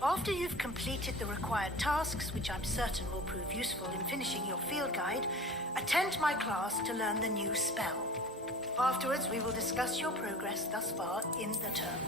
After you've completed the required tasks, which I'm certain will prove useful in finishing your field guide, attend my class to learn the new spell. Afterwards, we will discuss your progress thus far in the term.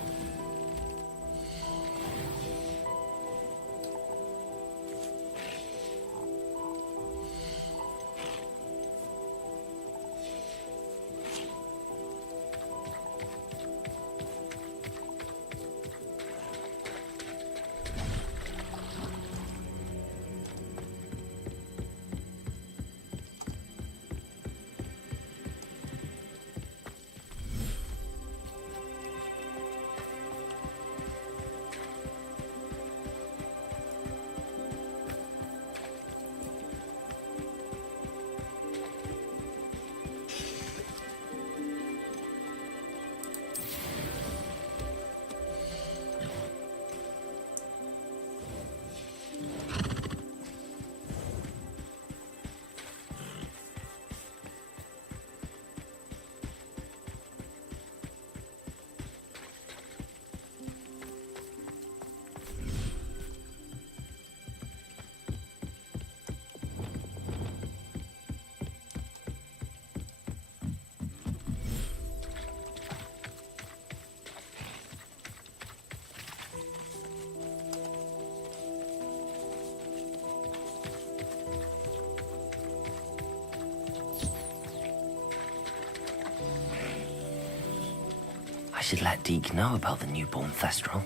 I should let Deke know about the newborn Thestral.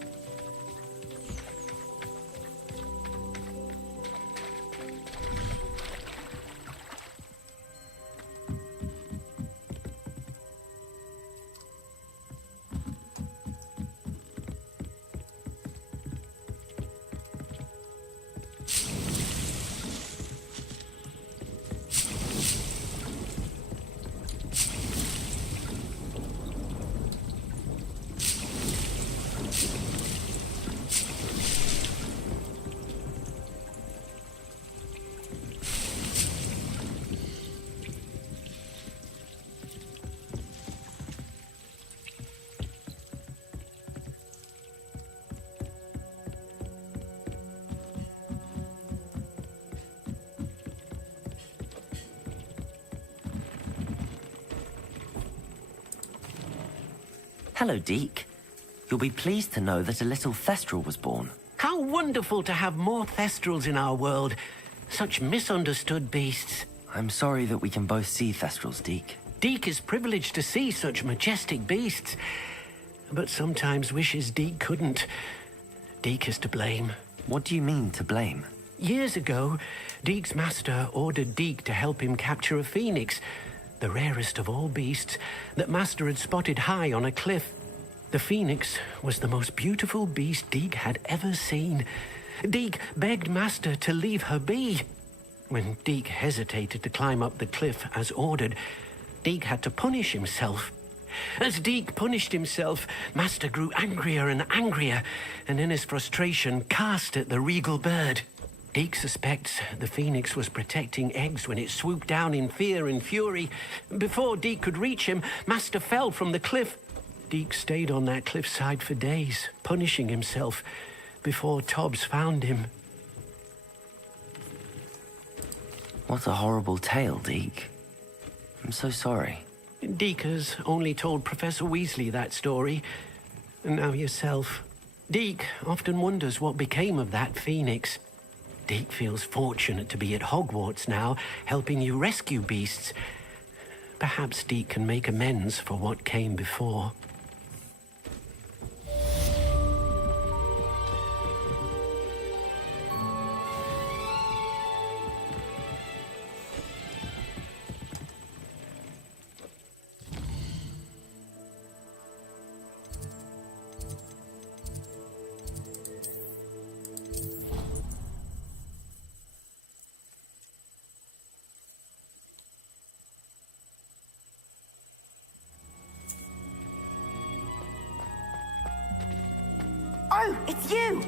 Hello, Deke. You'll be pleased to know that a little Thestral was born. How wonderful to have more Thestrals in our world. Such misunderstood beasts. I'm sorry that we can both see Thestrals, Deke. Deke is privileged to see such majestic beasts, but sometimes wishes Deke couldn't. Deke is to blame. What do you mean, to blame? Years ago, Deke's master ordered Deke to help him capture a phoenix, the rarest of all beasts, that Master had spotted high on a cliff. The phoenix was the most beautiful beast Deke had ever seen. Deke begged Master to leave her be. When Deke hesitated to climb up the cliff as ordered, Deke had to punish himself. As Deke punished himself, Master grew angrier and angrier, and in his frustration cast at the regal bird. Deke suspects the phoenix was protecting eggs when it swooped down in fear and fury. Before Deke could reach him, Master fell from the cliff. Deke stayed on that cliffside for days, punishing himself, before Tobbs found him. What a horrible tale, Deke. I'm so sorry. Deke has only told Professor Weasley that story, and now yourself. Deke often wonders what became of that phoenix. Deke feels fortunate to be at Hogwarts now, helping you rescue beasts. Perhaps Deke can make amends for what came before. Oh, it's you!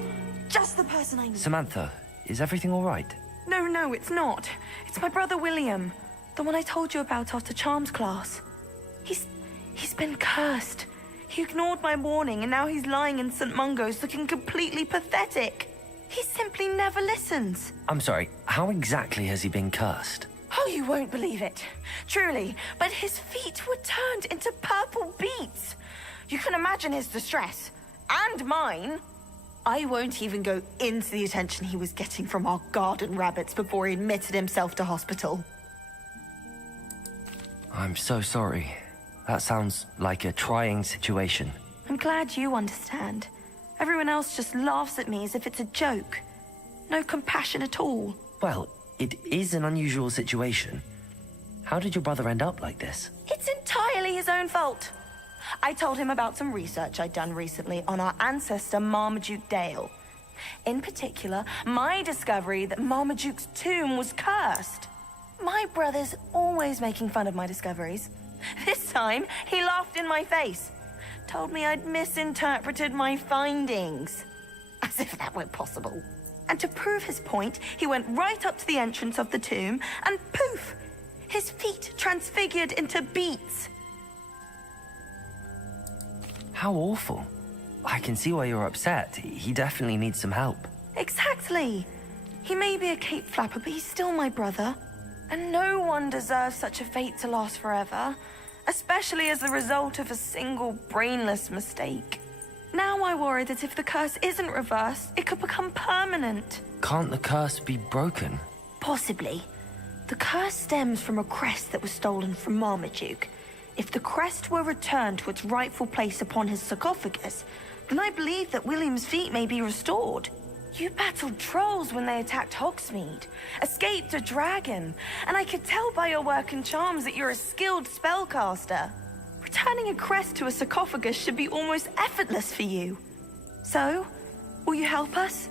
Just the person I need. Samantha, is everything all right? No, it's not. It's my brother William. The one I told you about after Charms class. He's been cursed. He ignored my warning and now he's lying in St. Mungo's looking completely pathetic. He simply never listens. I'm sorry, how exactly has he been cursed? Oh, you won't believe it. Truly, but his feet were turned into purple beets. You can imagine his distress. And mine. I won't even go into the attention he was getting from our garden rabbits before he admitted himself to hospital. I'm so sorry. That sounds like a trying situation. I'm glad you understand. Everyone else just laughs at me as if it's a joke. No compassion at all. Well, it is an unusual situation. How did your brother end up like this? It's entirely his own fault. I told him about some research I'd done recently on our ancestor Marmaduke Dale. In particular, my discovery that Marmaduke's tomb was cursed. My brother's always making fun of my discoveries. This time, he laughed in my face. Told me I'd misinterpreted my findings. As if that were possible. And to prove his point, he went right up to the entrance of the tomb and poof! His feet transfigured into beets. How awful. I can see why you're upset. He definitely needs some help. Exactly. He may be a cape flapper, but he's still my brother. And no one deserves such a fate to last forever, especially as the result of a single brainless mistake. Now I worry that if the curse isn't reversed, it could become permanent. Can't the curse be broken? Possibly. The curse stems from a crest that was stolen from Marmaduke. If the crest were returned to its rightful place upon his sarcophagus, then I believe that William's feet may be restored. You battled trolls when they attacked Hogsmeade, escaped a dragon, and I could tell by your work and charms that you're a skilled spellcaster. Returning a crest to a sarcophagus should be almost effortless for you. So, will you help us?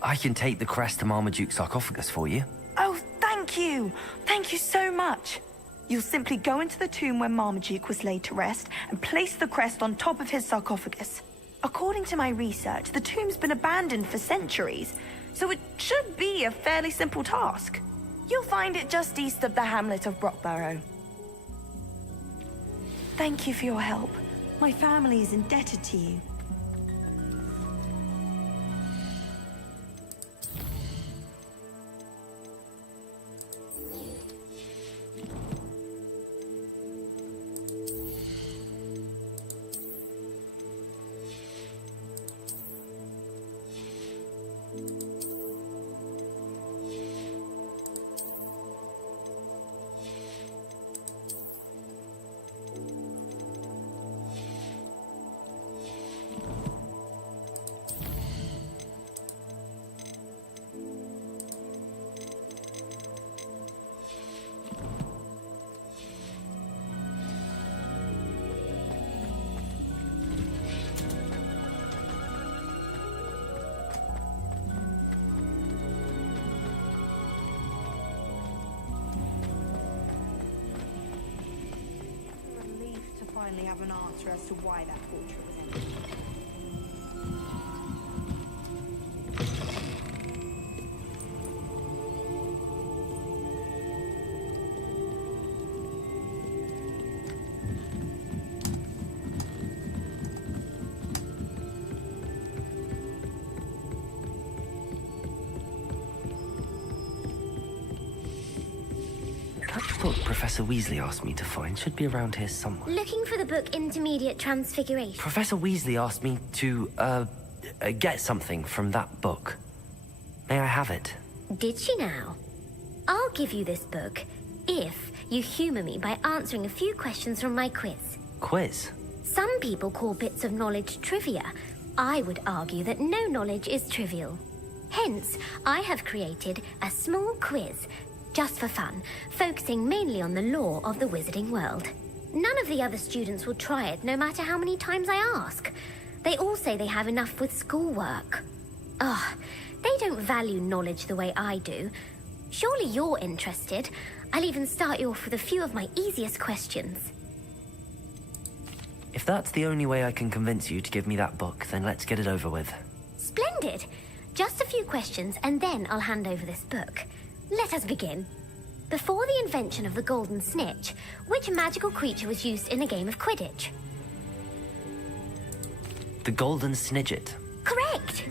I can take the crest to Marmaduke's sarcophagus for you. Oh, thank you! Thank you so much! You'll simply go into the tomb where Marmaduke was laid to rest and place the crest on top of his sarcophagus. According to my research, the tomb's been abandoned for centuries, so it should be a fairly simple task. You'll find it just east of the hamlet of Brockborough. Thank you for your help. My family is indebted to you. Finally have an answer as to why that portrait was empty. That book Professor Weasley asked me to find should be around here somewhere. Looking for the book Intermediate Transfiguration. Professor Weasley asked me to, get something from that book. May I have it? Did she now? I'll give you this book if you humor me by answering a few questions from my quiz. Quiz? Some people call bits of knowledge trivia. I would argue that no knowledge is trivial. Hence, I have created a small quiz just for fun, focusing mainly on the lore of the wizarding world. None of the other students will try it, no matter how many times I ask. They all say they have enough with schoolwork. Ugh, they don't value knowledge the way I do. Surely you're interested. I'll even start you off with a few of my easiest questions. If that's the only way I can convince you to give me that book, then let's get it over with. Splendid! Just a few questions, and then I'll hand over this book. Let us begin. Before the invention of the golden snitch, which magical creature was used in a game of Quidditch? The Golden Snidget. Correct!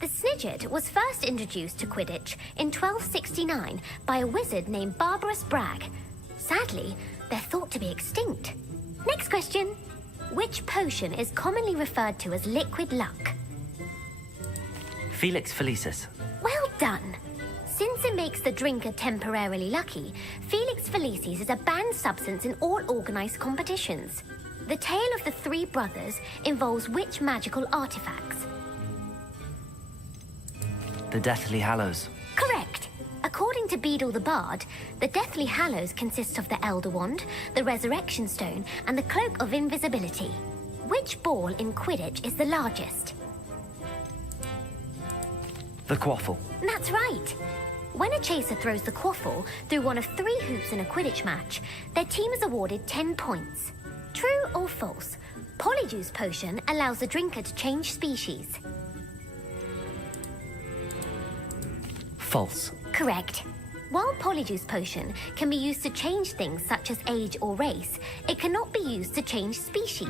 The Snidget was first introduced to Quidditch in 1269 by a wizard named Barbarous Bragg. Sadly, they're thought to be extinct. Next question. Which potion is commonly referred to as liquid luck? Felix Felicis. Well done! Since it makes the drinker temporarily lucky, Felix Felicis is a banned substance in all organized competitions. The tale of the three brothers involves which magical artifacts? The Deathly Hallows. Correct! According to Beadle the Bard, the Deathly Hallows consists of the Elder Wand, the Resurrection Stone, and the Cloak of Invisibility. Which ball in Quidditch is the largest? The Quaffle. That's right! When a chaser throws the quaffle through one of 3 hoops in a Quidditch match, their team is awarded 10 points. True or false? Polyjuice Potion allows the drinker to change species. False. Correct. While Polyjuice Potion can be used to change things such as age or race, it cannot be used to change species.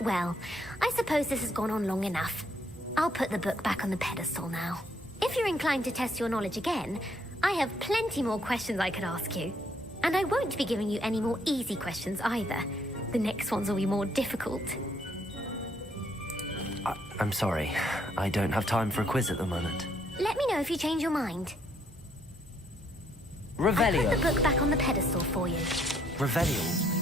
Well, I suppose this has gone on long enough. I'll put the book back on the pedestal now. If you're inclined to test your knowledge again, I have plenty more questions I could ask you. And I won't be giving you any more easy questions either. The next ones will be more difficult. I'm sorry. I don't have time for a quiz at the moment. Let me know if you change your mind. I Revelio. put the book back on the pedestal for you. Revelio.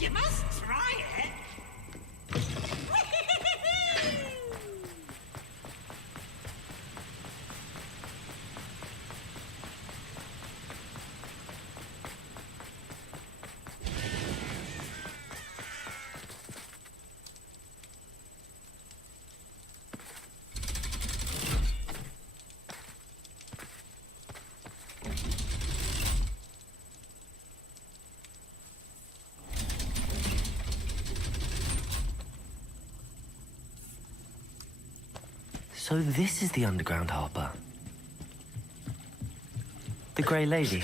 You must try it. So this is the Underground Harper. The Grey Lady.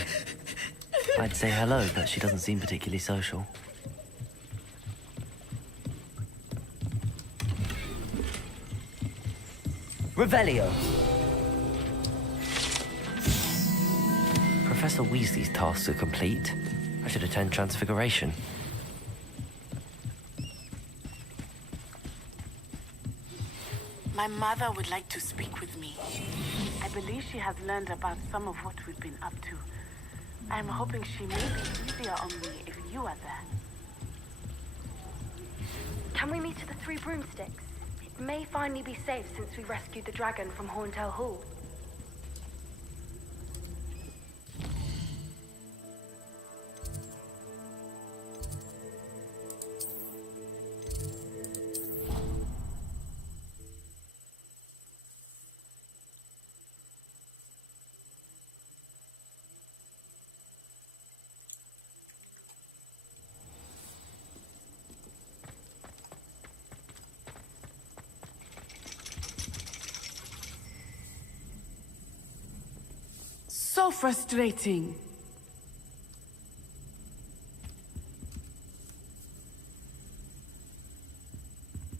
I'd say hello, but she doesn't seem particularly social. Revelio. Professor Weasley's tasks are complete. I should attend Transfiguration. My mother would like to speak with me. I believe she has learned about some of what we've been up to. I'm hoping she may be easier on me if you are there. Can we meet at the Three Broomsticks? It may finally be safe since we rescued the dragon from Horntail Hall. So frustrating.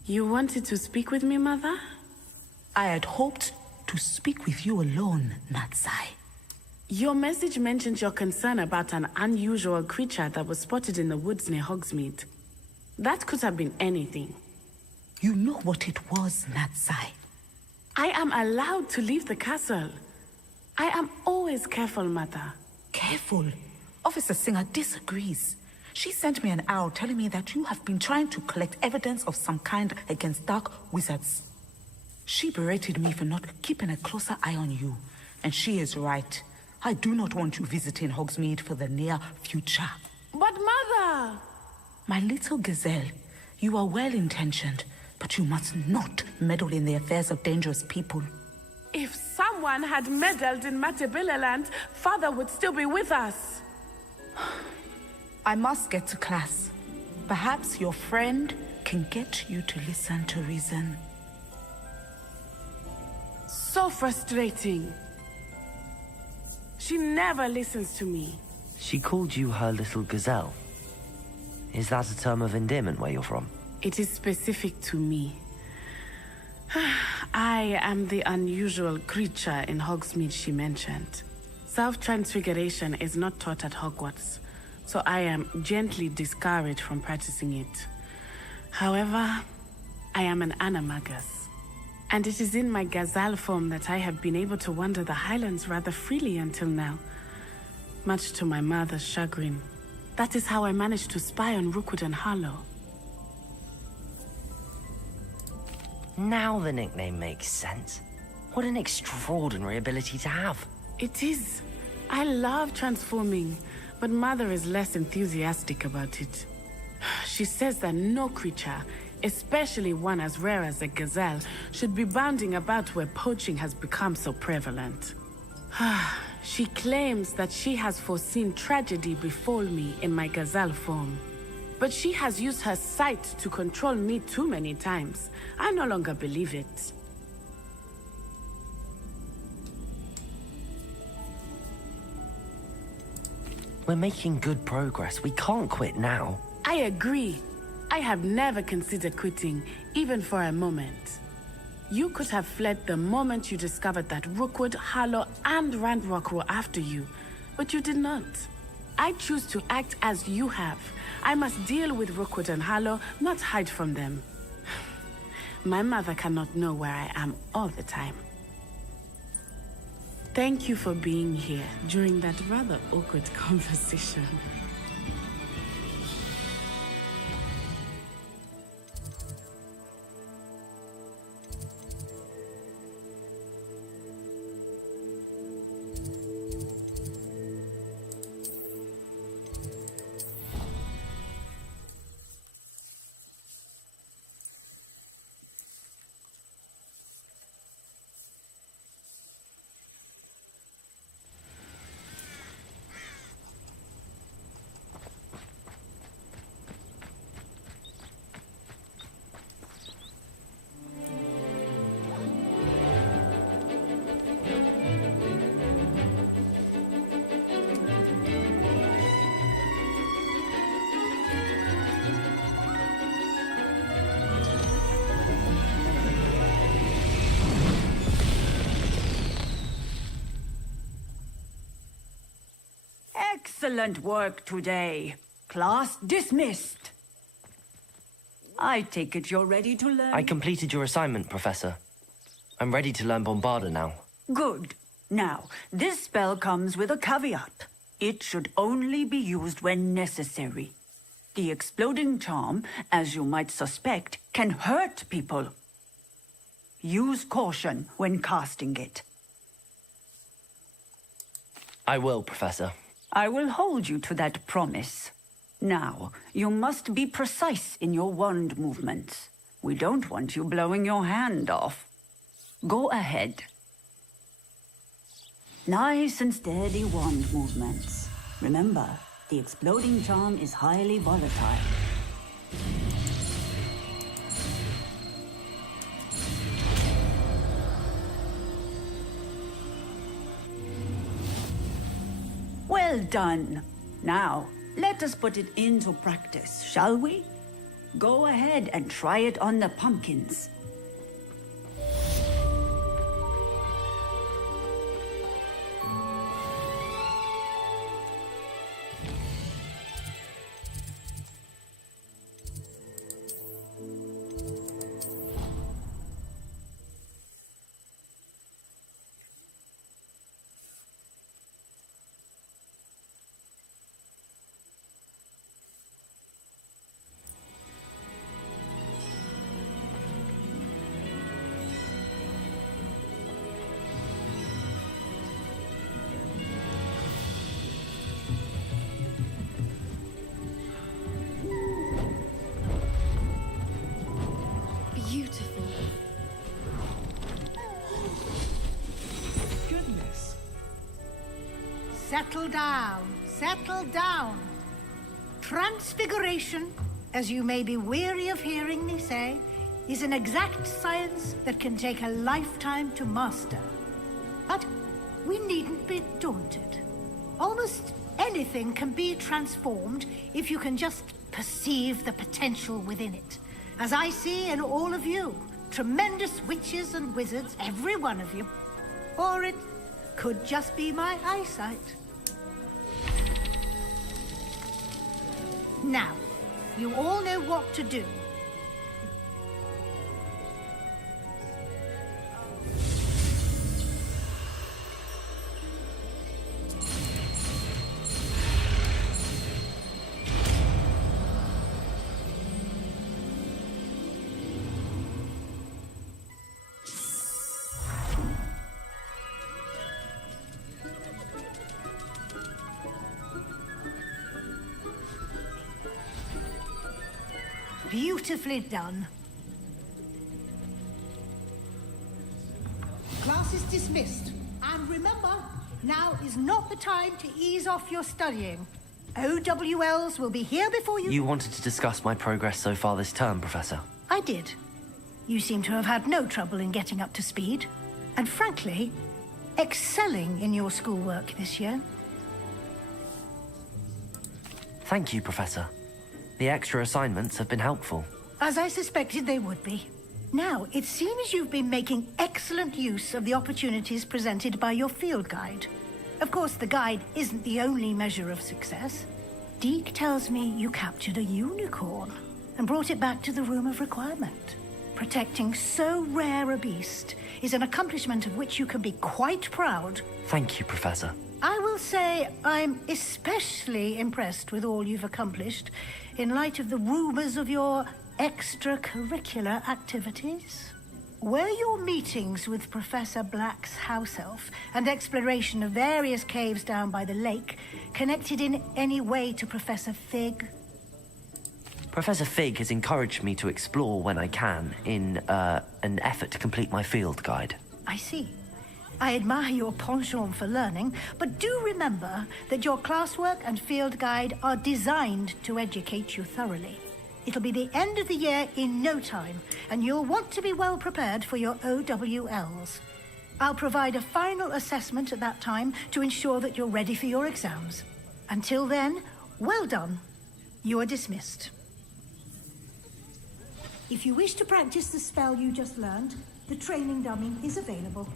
You wanted to speak with me, Mother? I had hoped to speak with you alone, Natsai. Your message mentioned your concern about an unusual creature that was spotted in the woods near Hogsmeade. That could have been anything. You know what it was, Natsai. I am allowed to leave the castle. I am always careful, Mother. Careful. Officer Singer disagrees. She sent me an owl telling me that you have been trying to collect evidence of some kind against dark wizards. She berated me for not keeping a closer eye on you. And she is right. I do not want you visiting Hogsmeade for the near future. But Mother! My little gazelle, you are well-intentioned, but you must not meddle in the affairs of dangerous people. If someone had meddled in Matabeleland, Father would still be with us. I must get to class. Perhaps your friend can get you to listen to reason. So frustrating. She never listens to me. She called you her little gazelle. Is that a term of endearment where you're from? It is specific to me. I am the unusual creature in Hogsmeade she mentioned. Self-transfiguration is not taught at Hogwarts, so I am gently discouraged from practicing it. However, I am an animagus, and it is in my gazelle form that I have been able to wander the Highlands rather freely until now, much to my mother's chagrin. That is how I managed to spy on Rookwood and Harlow. Now the nickname makes sense. What an extraordinary ability to have. It is. I love transforming, but Mother is less enthusiastic about it. She says that no creature, especially one as rare as a gazelle, should be bounding about where poaching has become so prevalent. She claims that she has foreseen tragedy befall me in my gazelle form. But she has used her sight to control me too many times. I no longer believe it. We're making good progress. We can't quit now. I agree. I have never considered quitting, even for a moment. You could have fled the moment you discovered that Rookwood, Harlow, and Randrock were after you, but you did not. I choose to act as you have. I must deal with Rookwood and Harlow, not hide from them. My mother cannot know where I am all the time. Thank you for being here during that rather awkward conversation. Excellent work today. Class dismissed. I take it you're ready to learn? I completed your assignment, Professor. I'm ready to learn Bombarda now. Good. Now, this spell comes with a caveat. It should only be used when necessary. The exploding charm, as you might suspect, can hurt people. Use caution when casting it. I will, Professor. I will hold you to that promise. Now, you must be precise in your wand movements. We don't want you blowing your hand off. Go ahead. Nice and steady wand movements. Remember, the exploding charm is highly volatile. Well done. Now, let us put it into practice, shall we? Go ahead and try it on the pumpkins. settle down. Settle down. Transfiguration, as you may be weary of hearing me say, is an exact science that can take a lifetime to master. But we needn't be daunted. Almost anything can be transformed if you can just perceive the potential within it. As I see in all of you, tremendous witches and wizards, every one of you. Or it could just be my eyesight. Now, you all know what to do. Beautifully done. Class is dismissed. And remember, now is not the time to ease off your studying. OWLs will be here before you... You wanted to discuss my progress so far this term, Professor? I did. You seem to have had no trouble in getting up to speed. And frankly, excelling in your schoolwork this year. Thank you, Professor. The extra assignments have been helpful. As I suspected they would be. Now, it seems you've been making excellent use of the opportunities presented by your field guide. Of course, the guide isn't the only measure of success. Deke tells me you captured a unicorn and brought it back to the Room of Requirement. Protecting so rare a beast is an accomplishment of which you can be quite proud. Thank you, Professor. I will say I'm especially impressed with all you've accomplished in light of the rumors of your extracurricular activities. Were your meetings with Professor Black's house elf and exploration of various caves down by the lake connected in any way to Professor Fig? Professor Fig has encouraged me to explore when I can in an effort to complete my field guide. I see. I admire your penchant for learning, but do remember that your classwork and field guide are designed to educate you thoroughly. It'll be the end of the year in no time, and you'll want to be well prepared for your OWLs. I'll provide a final assessment at that time to ensure that you're ready for your exams. Until then, well done. You are dismissed. If you wish to practice the spell you just learned, the training dummy is available.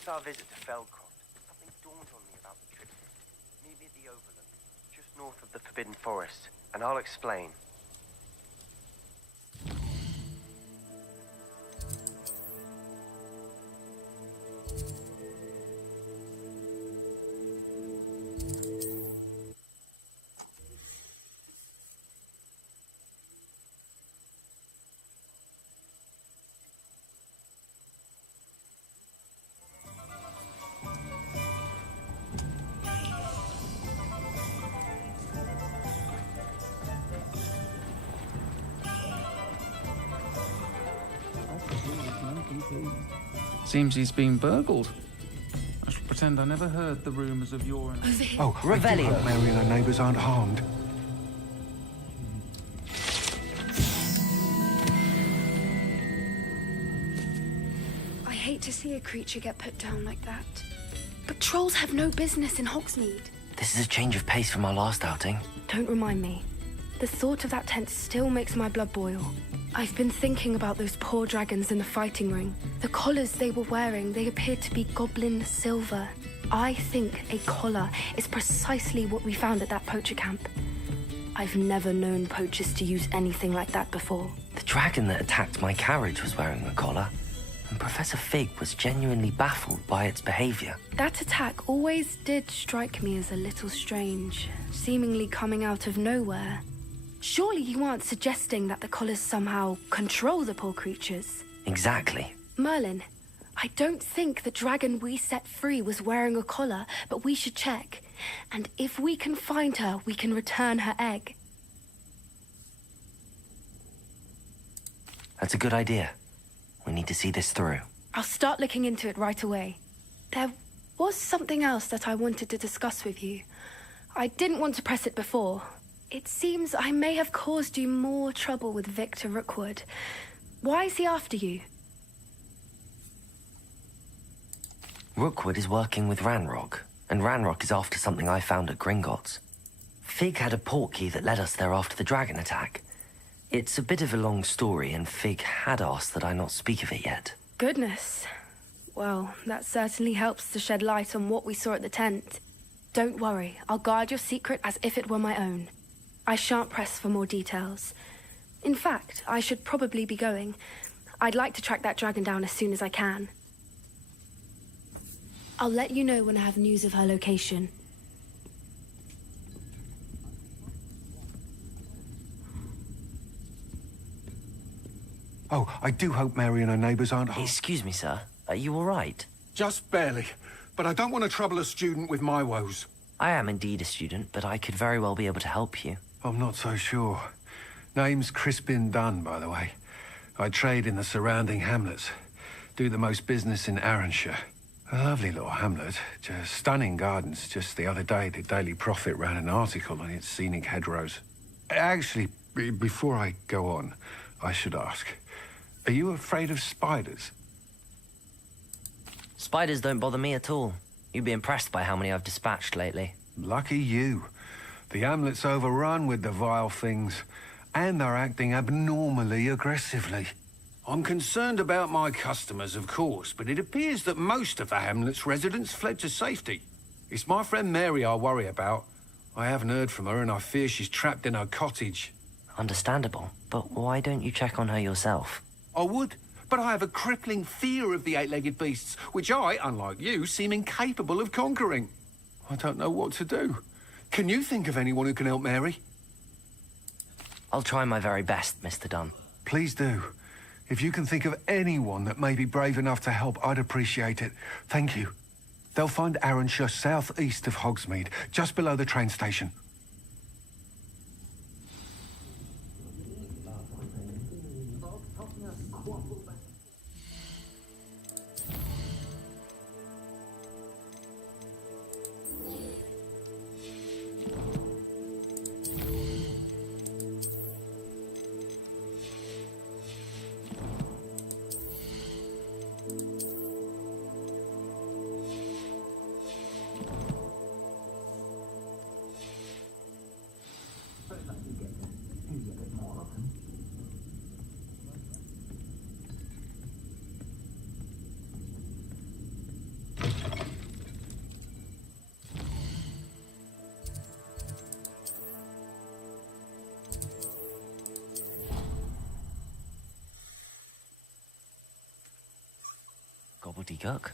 Since our visit to Feldcroft, something dawned on me about the trip. Meet me at the Overlook, just north of the Forbidden Forest, and I'll explain. Seems he's been burgled. I shall pretend I never heard the rumors of your... Oh, I do hope Mary and her neighbours aren't harmed. hate to see a creature get put down like that. But trolls have no business in Hogsmeade. This is a change of pace from our last outing. Don't remind me. The thought of that tent still makes my blood boil. I've been thinking about those poor dragons in the fighting ring. The collars they were wearing, they appeared to be goblin silver. I think a collar is precisely what we found at that poacher camp. I've never known poachers to use anything like that before. The dragon that attacked my carriage was wearing a collar, and Professor Fig was genuinely baffled by its behavior. That attack always did strike me as a little strange, seemingly coming out of nowhere. Surely you aren't suggesting that the collars somehow control the poor creatures? Exactly. Merlin, I don't think the dragon we set free was wearing a collar, but we should check. And if we can find her, we can return her egg. That's a good idea. We need to see this through. I'll start looking into it right away. There was something else that I wanted to discuss with you. I didn't want to press it before. It seems I may have caused you more trouble with Victor Rookwood. Why is he after you? Rookwood is working with Ranrock, and Ranrock is after something I found at Gringotts. Fig had a portkey that led us there after the dragon attack. It's a bit of a long story, and Fig had asked that I not speak of it yet. Goodness. Well, that certainly helps to shed light on what we saw at the tent. Don't worry, I'll guard your secret as if it were my own. I shan't press for more details. In fact, I should probably be going. I'd like to track that dragon down as soon as I can. I'll let you know when I have news of her location. Oh, I do hope Mary and her neighbours aren't harmed. Excuse me, sir. Are you all right? Just barely. But I don't want to trouble a student with my woes. I am indeed a student, but I could very well be able to help you. I'm not so sure. Name's Crispin Dunn, by the way. I trade in the surrounding hamlets. Do the most business in Arranshire. A lovely little hamlet. Just stunning gardens. Just the other day, the Daily Prophet ran an article on its scenic hedgerows. Actually, before I go on, I should ask, are you afraid of spiders? Spiders don't bother me at all. You'd be impressed by how many I've dispatched lately. Lucky you. The hamlet's overrun with the vile things, and they're acting abnormally aggressively. I'm concerned about my customers, of course, but it appears that most of the hamlet's residents fled to safety. It's my friend Mary I worry about. I haven't heard from her, and I fear she's trapped in her cottage. Understandable, but why don't you check on her yourself? I would, but I have a crippling fear of the eight-legged beasts, which I, unlike you, seem incapable of conquering. I don't know what to do. Can you think of anyone who can help Mary? I'll try my very best, Mr. Dunn. Please do. If you can think of anyone that may be brave enough to help, I'd appreciate it. Thank you. They'll find Arranshire southeast of Hogsmeade, just below the train station. Gobbledygook.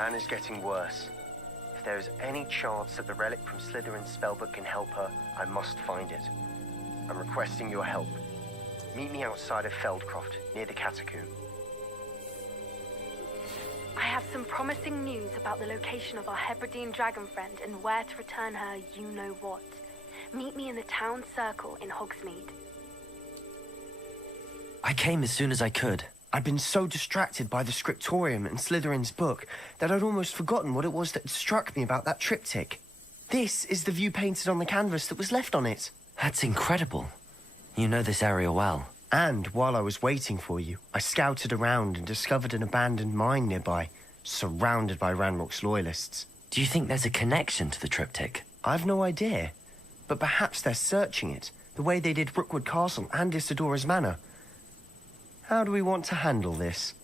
Anne is getting worse. If there is any chance that the relic from Slytherin's spellbook can help her, I must find it. I'm requesting your help. Meet me outside of Feldcroft, near the Catacomb. I have some promising news about the location of our Hebridean dragon friend and where to return her you-know-what. Meet me in the town circle in Hogsmeade. I came as soon as I could. I'd been so distracted by the scriptorium and Slytherin's book that I'd almost forgotten what it was that struck me about that triptych. This is the view painted on the canvas that was left on it. That's incredible. You know this area well. And while I was waiting for you, I scouted around and discovered an abandoned mine nearby, surrounded by Ranrock's loyalists. Do you think there's a connection to the triptych? I've no idea, but perhaps they're searching it, the way they did Rookwood Castle and Isidora's Manor. How do we want to handle this?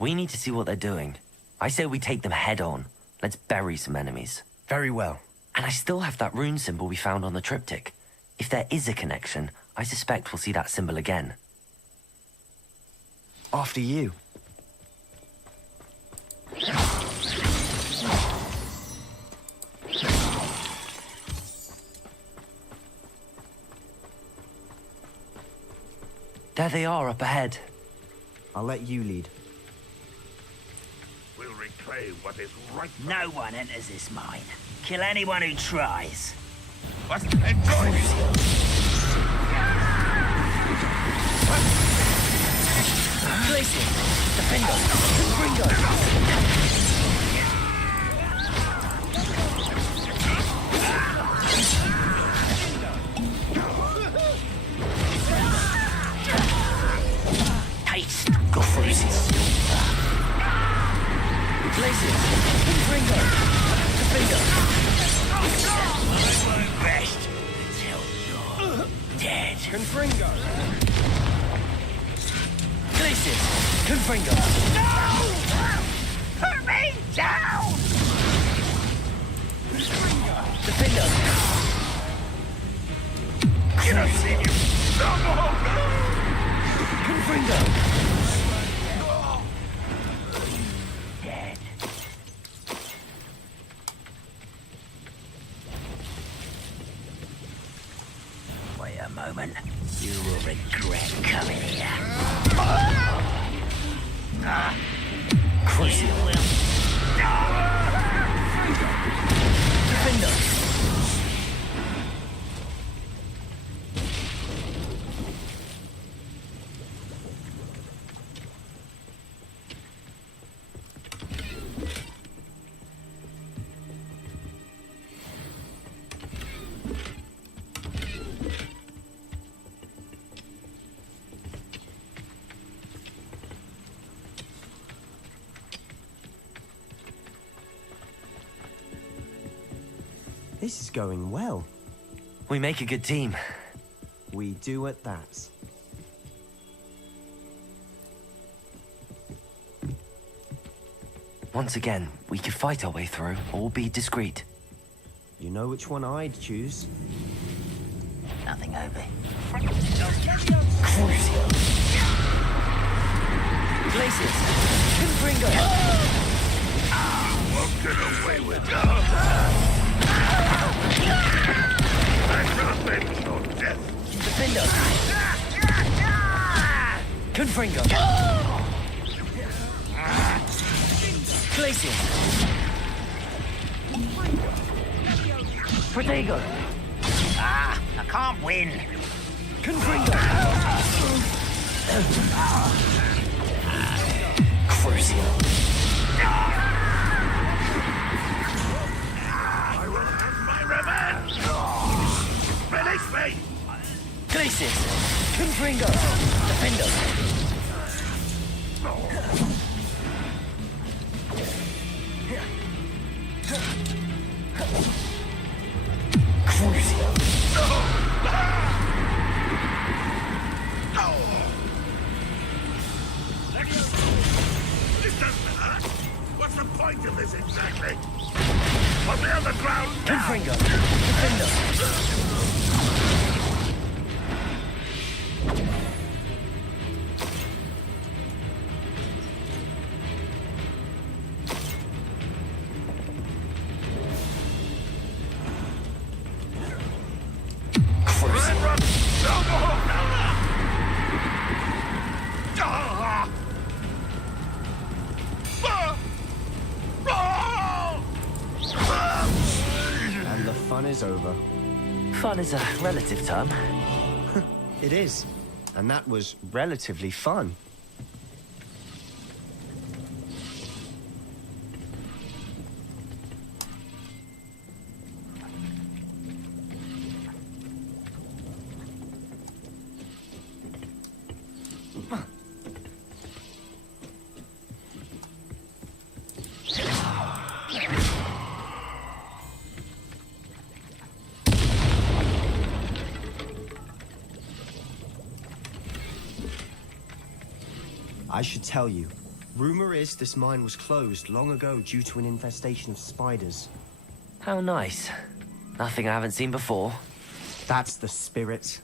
We need to see what they're doing. I say we take them head on. Let's bury some enemies. Very well. And I still have that rune symbol we found on the triptych. If there is a connection, I suspect we'll see that symbol again. After you. There they are, up ahead. I'll let you lead. We'll reclaim what is right. No one enters this mine. Kill anyone who tries. What's Glacier! Defender! Ringo! taste? Go for it. Glacier! Ringo! Defender! I won't rest until you're dead. Confringo! Glacier! Confringo! No! Put me down! Defender! Get up, senior! Confringo! Dead. Wait a moment. You will regret coming here. Crucial. You will. Defender! This is going well. We make a good team. We do at that. Once again, we could fight our way through, or be discreet. You know which one I'd choose? Nothing over. Crucial. Glaciers! Confringo! Won't get away with I can't make your death. Defender! Confringo! Glaciers! Protego! I can't win. Confringo! Crucial! I will have my revenge. Release me. Glaciers! Confringo! Defender! Crucial! This doesn't hurt. What's the point of this exactly? Put me on the ground now. Confringo! Defender! fun is over. Fun is a relative term. It is. And that was relatively fun. I should tell you. Rumor is this mine was closed long ago due to an infestation of spiders. How nice. Nothing I haven't seen before. That's the spirit.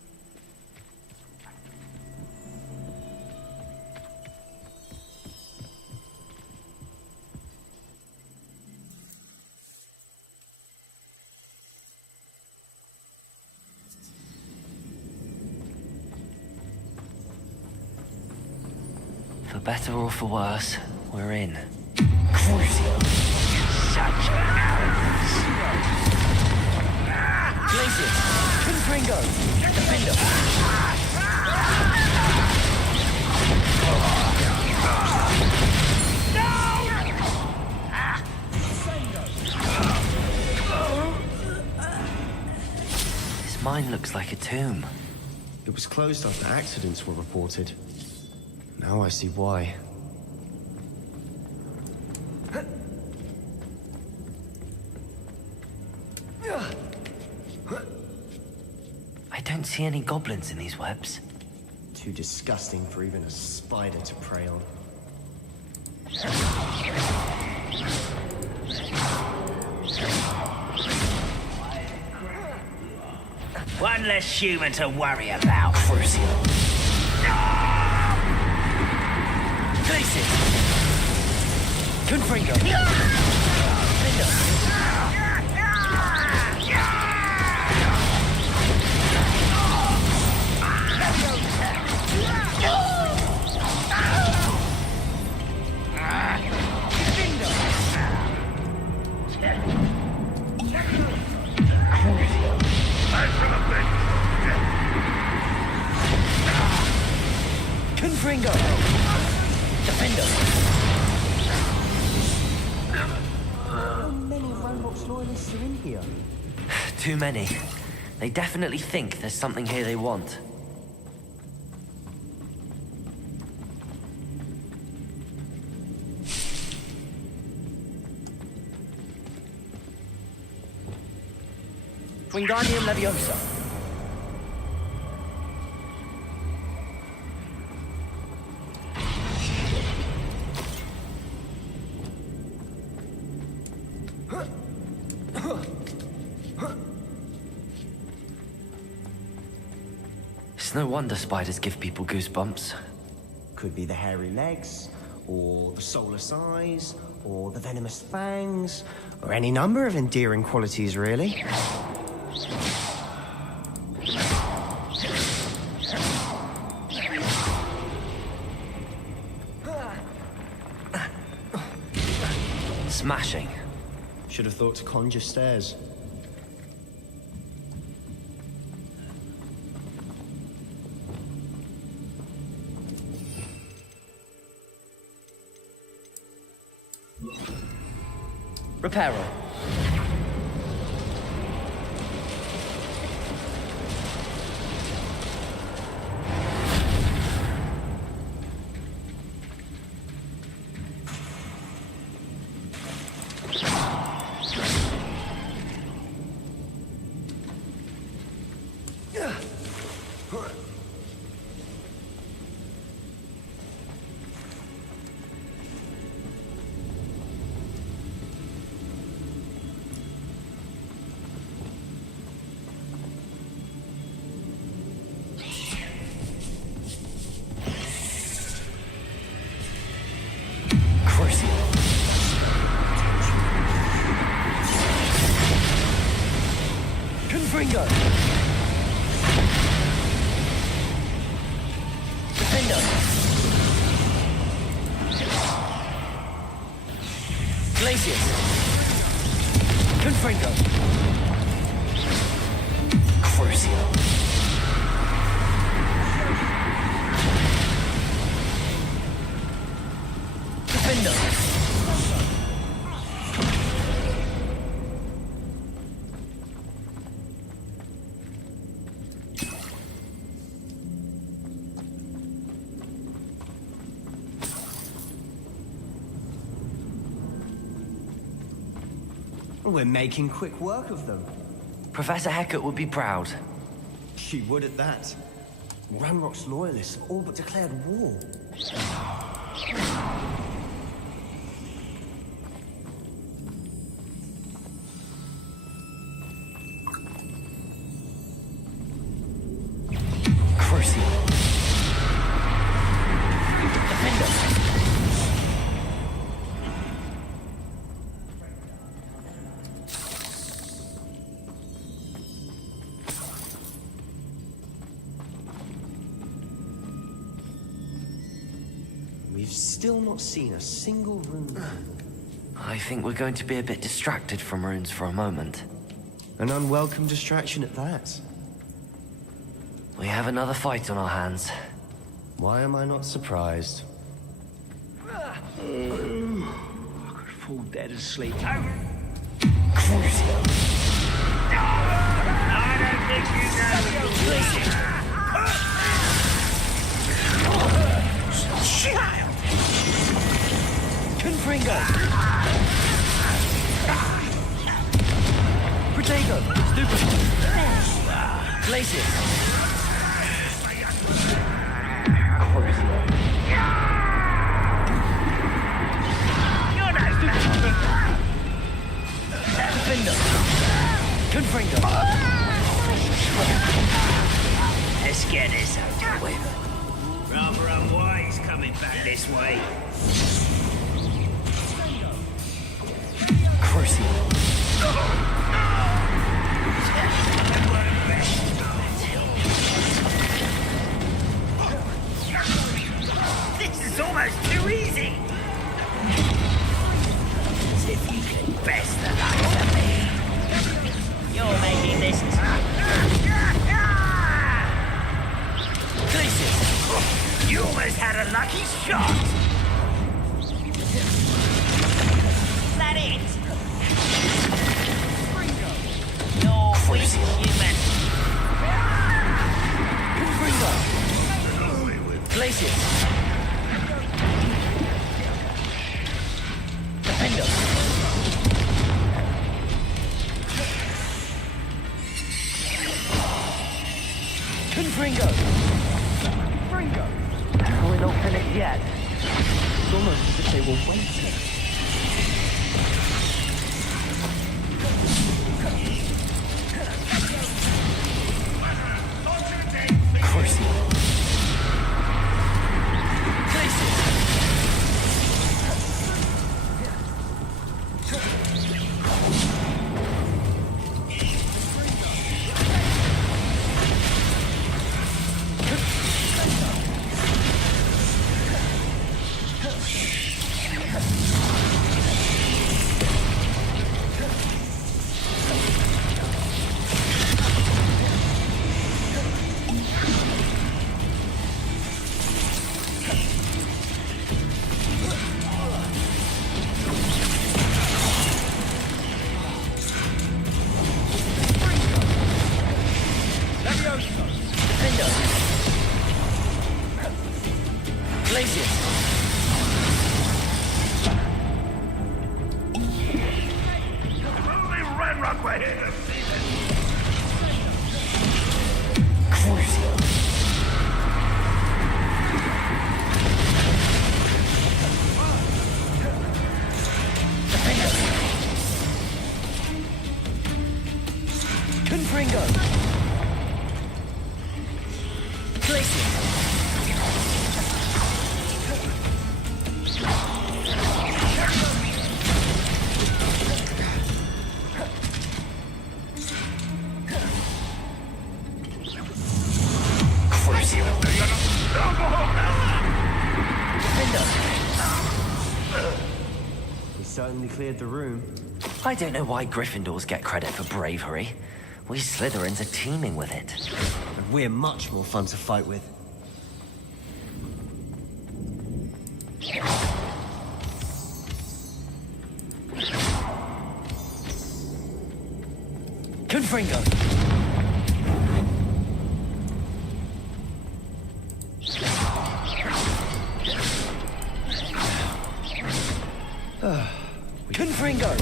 For better or for worse, we're in. Crucial. Such arrogance. Glacius! Confringo! Defender! This mine looks like a tomb. It was closed after accidents were reported. Now I see why. I don't see any goblins in these webs. Too disgusting for even a spider to prey on. One less human to worry about, Crucial. Glacius! Confringo! Confringo! Defender! How many Ranrock's loyalists are in here? Too many. They definitely think there's something here they want. Wingardium Leviosa. It's no wonder spiders give people goosebumps. Could be the hairy legs, or the soulless eyes, or the venomous fangs, or any number of endearing qualities, really. Smashing. Should have thought to conjure stairs. Reparo. Confringo! Defender! Glacius! Confringo! We're making quick work of them. Professor Hecat would be proud. She would at that. Ranrock's loyalists have all but declared war. We've still not seen a single rune. I think we're going to be a bit distracted from runes for a moment. An unwelcome distraction at that. We have another fight on our hands. Why am I not surprised? I could fall dead asleep. I don't think you know. Child! Confringo! Protego! Stupid! Glacius! You're not stupid! Defender! Confringo! Let's get this over with. Rather unwise coming back this way. Crucio. This is almost too easy. As if you could best the likes of me. You're making this. Glacius. You almost had a lucky shot! Is that it? You're weak, human. Glacius. Defender. Confringo. We're not finished yet. It's almost as if they were waiting. Crucio. Certainly cleared the room. I don't know why Gryffindors get credit for bravery. We Slytherins are teeming with it. And we're much more fun to fight with. Confringo! Confringo!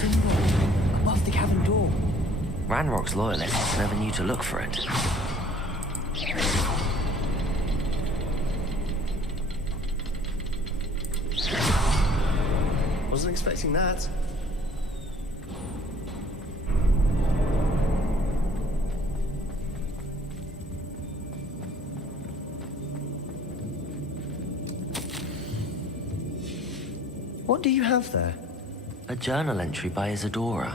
Symbol above the cavern door. Ranrock's loyalists never knew to look for it. Wasn't expecting that. What do you have there? A journal entry by Isadora.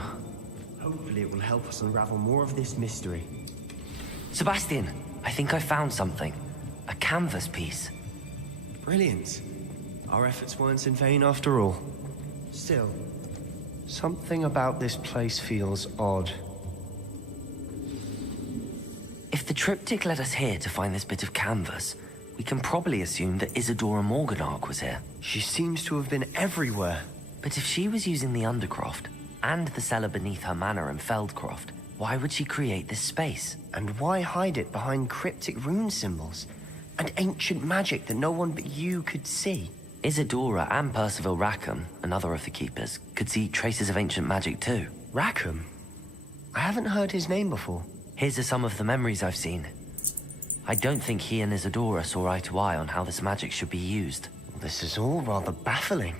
Hopefully it will help us unravel more of this mystery. Sebastian, I think I found something. A canvas piece. Brilliant. Our efforts weren't in vain after all. Still, something about this place feels odd. If the triptych led us here to find this bit of canvas, we can probably assume that Isadora Morganach was here. She seems to have been everywhere. But if she was using the Undercroft, and the cellar beneath her manor in Feldcroft, why would she create this space? And why hide it behind cryptic rune symbols? And ancient magic that no one but you could see? Isadora and Percival Rackham, another of the Keepers, could see traces of ancient magic too. Rackham? I haven't heard his name before. His are some of the memories I've seen. I don't think he and Isadora saw eye to eye on how this magic should be used. This is all rather baffling.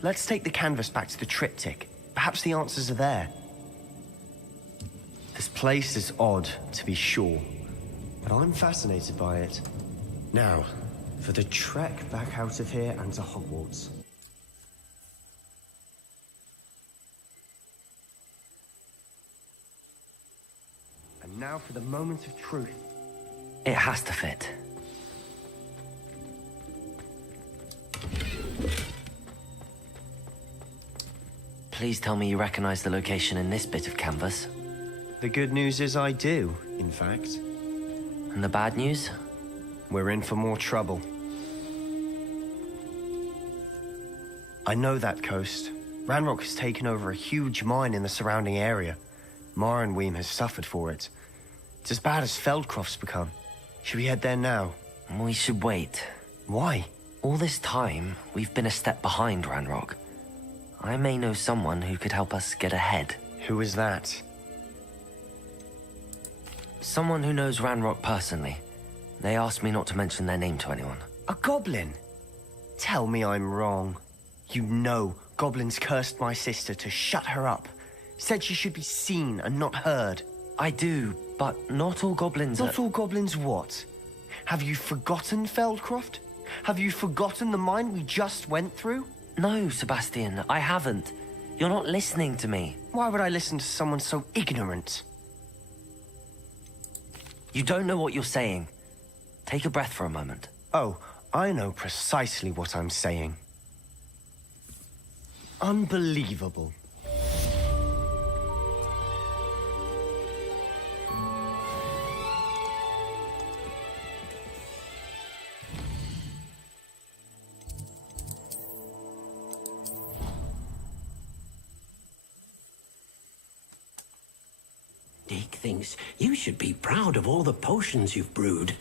Let's take the canvas back to the triptych. Perhaps the answers are there. This place is odd, to be sure, but I'm fascinated by it. Now, for the trek back out of here and to Hogwarts. And now for the moment of truth. It has to fit. Please tell me you recognize the location in this bit of canvas. The good news is I do, in fact. And the bad news? We're in for more trouble. I know that coast. Ranrock has taken over a huge mine in the surrounding area. Marrenweem has suffered for it. It's as bad as Feldcroft's become. Should we head there now? We should wait. Why? All this time, we've been a step behind Ranrock. I may know someone who could help us get ahead. Who is that? Someone who knows Ranrock personally. They asked me not to mention their name to anyone. A goblin? Tell me I'm wrong. You know goblins cursed my sister to shut her up. Said she should be seen and not heard. I do, but not all goblins Not all goblins what? Have you forgotten Feldcroft? Have you forgotten the mine we just went through? No, Sebastian, I haven't. You're not listening to me. Why would I listen to someone so ignorant? You don't know what you're saying. Take a breath for a moment. Oh, I know precisely what I'm saying. Unbelievable. Deke thinks you should be proud of all the potions you've brewed.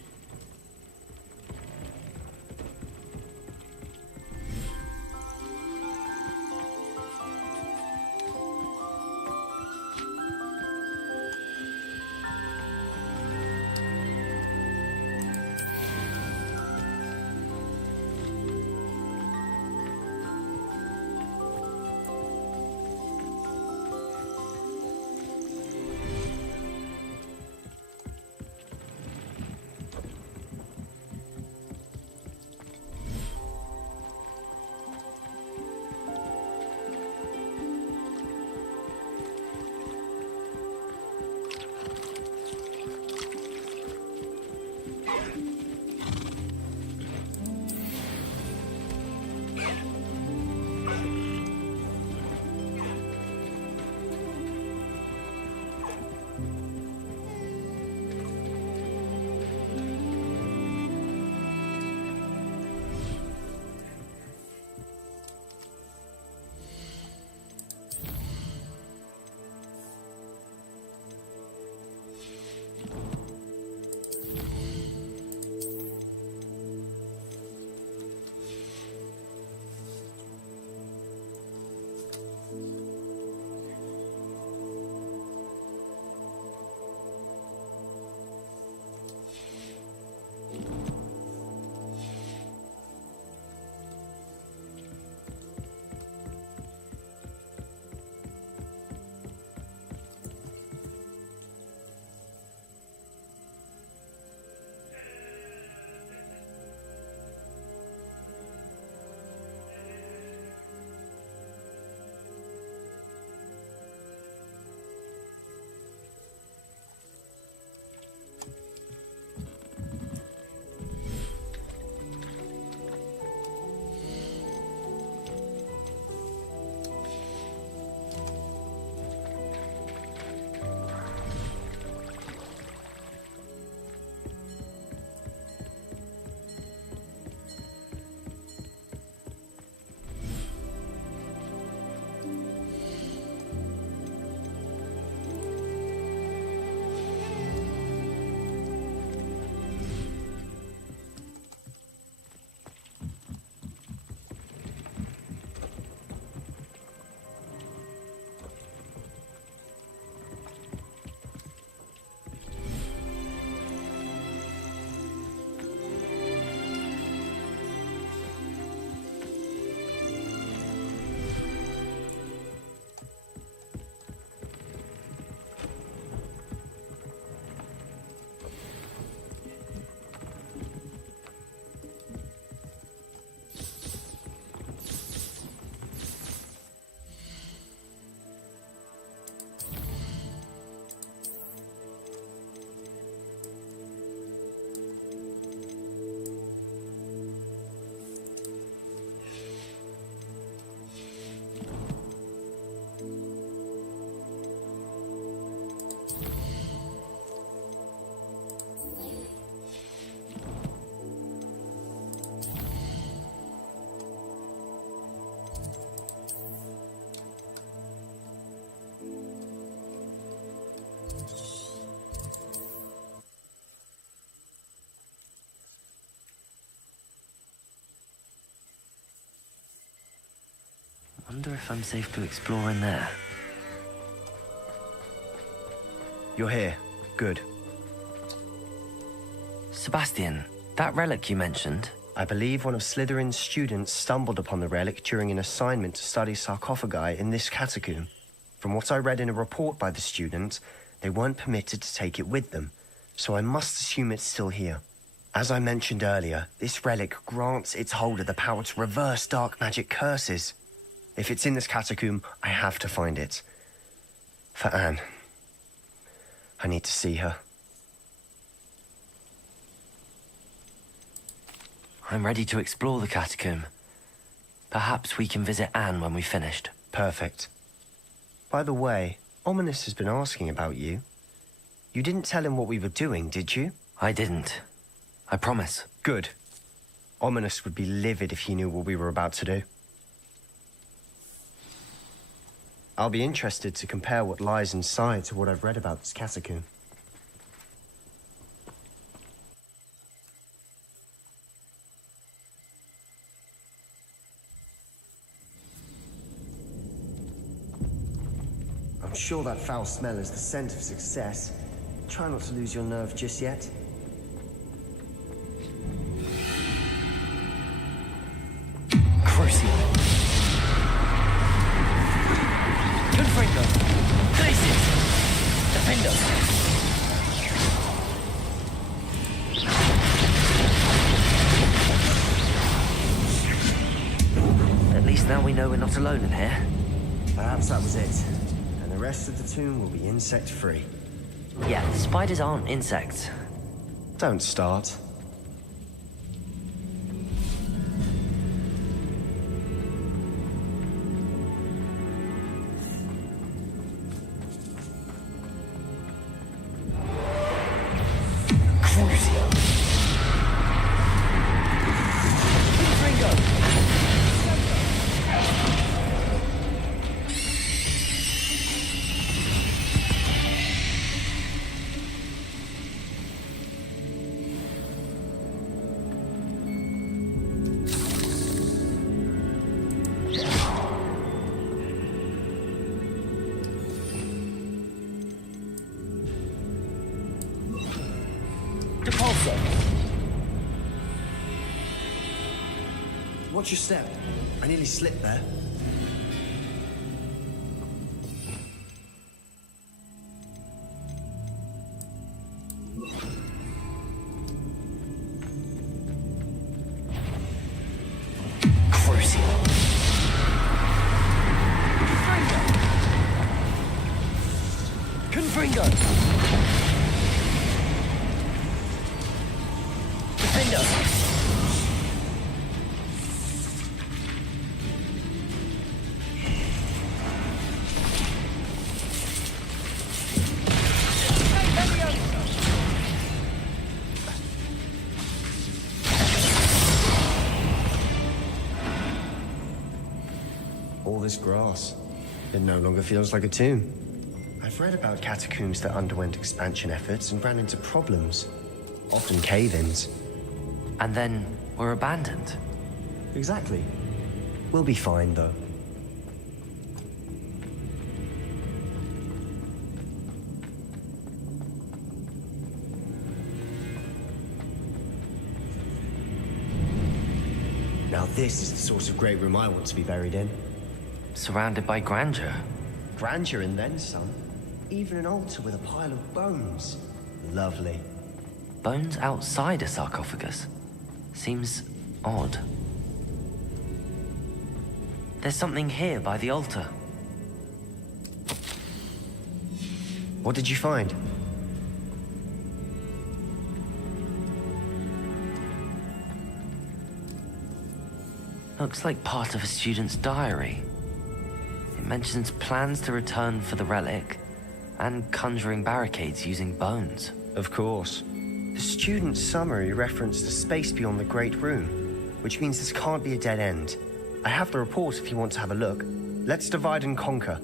Wonder if I'm safe to explore in there. You're here. Good. Sebastian, that relic you mentioned... I believe one of Slytherin's students stumbled upon the relic during an assignment to study sarcophagi in this catacomb. From what I read in a report by the student, they weren't permitted to take it with them, so I must assume it's still here. As I mentioned earlier, this relic grants its holder the power to reverse dark magic curses. If it's in this catacomb, I have to find it. For Anne. I need to see her. I'm ready to explore the catacomb. Perhaps we can visit Anne when we've finished. Perfect. By the way, Ominous has been asking about you. You didn't tell him what we were doing, did you? I didn't. I promise. Good. Ominous would be livid if he knew what we were about to do. I'll be interested to compare what lies inside to what I've read about this catacomb. I'm sure that foul smell is the scent of success. Try not to lose your nerve just yet. Crucio. Confringo. Glacius. Defendo. At least now we know we're not alone in here. Perhaps that was it. And the rest of the tomb will be insect-free. Yeah, spiders aren't insects. Don't start. Watch your step. I nearly slipped there. Crucio. Confringo. Defendo. All this grass. It no longer feels like a tomb. I've read about catacombs that underwent expansion efforts and ran into problems. Often cave-ins. And then were abandoned. Exactly. We'll be fine, though. Now this is the sort of great room I want to be buried in. Surrounded by grandeur. Grandeur and then some. Even an altar with a pile of bones. Lovely. Bones outside a sarcophagus. Seems odd. There's something here by the altar. What did you find? Looks like part of a student's diary. It mentions plans to return for the relic and conjuring barricades using bones. Of course. The student's summary referenced the space beyond the Great Room, which means this can't be a dead end. I have the report if you want to have a look. Let's divide and conquer.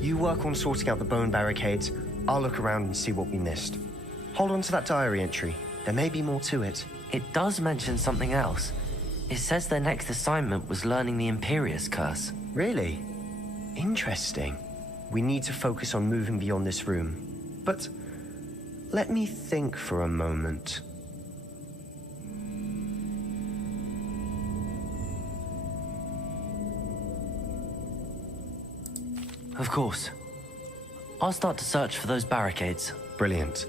You work on sorting out the bone barricades. I'll look around and see what we missed. Hold on to that diary entry. There may be more to it. It does mention something else. It says their next assignment was learning the Imperius Curse. Really? Interesting. We need to focus on moving beyond this room. But let me think for a moment. Of course. I'll start to search for those barricades. Brilliant.